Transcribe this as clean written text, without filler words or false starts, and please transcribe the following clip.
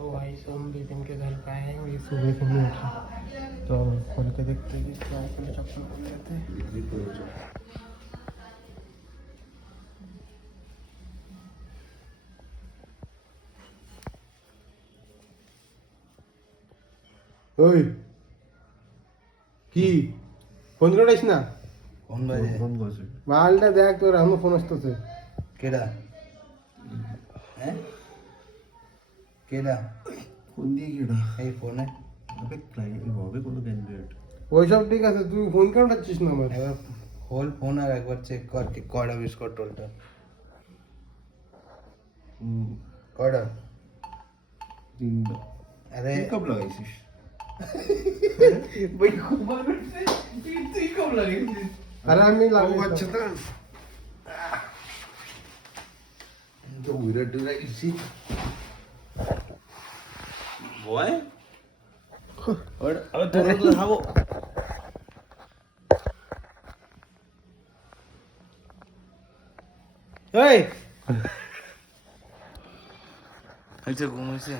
सो भाई सो हम विपिन के घर पे आए हैं और ये सुबह से नहीं उठा, तो हम खोल के देखते हैं कि क्या है। पहले चप्पल खोल लेते हैं। ওই কি ফোন করিস না? কোন বাজে? কোন বাজে? মালটা দেখ, তোর এখনো ফোন আসতেছে। কেডা? হ্যাঁ কেডা? ফোন দিয়ে কেডা? এই ফোনে আবে ক্লায়েন্ট হবে কোনো ক্যান্ডিডেট। ওইসব ঠিক আছে, তুই ফোন কেন উঠাচ্ছিস না আমার? একবার হোল ফোন আর একবার চেক কর কি কয়টা মিস কর টোলটা কয়টা? তিনটা। আরে তুই কব লাগাইছিস? ভাই খুব ভালো তুই কম লাগিয়েছিস? আরে আমি ও লাগাই আচ্ছা তা তো উইরা টুরা গেছি বয় और अबे তোরা তো খাবো। এই আচ্ছা ঘুমাইছে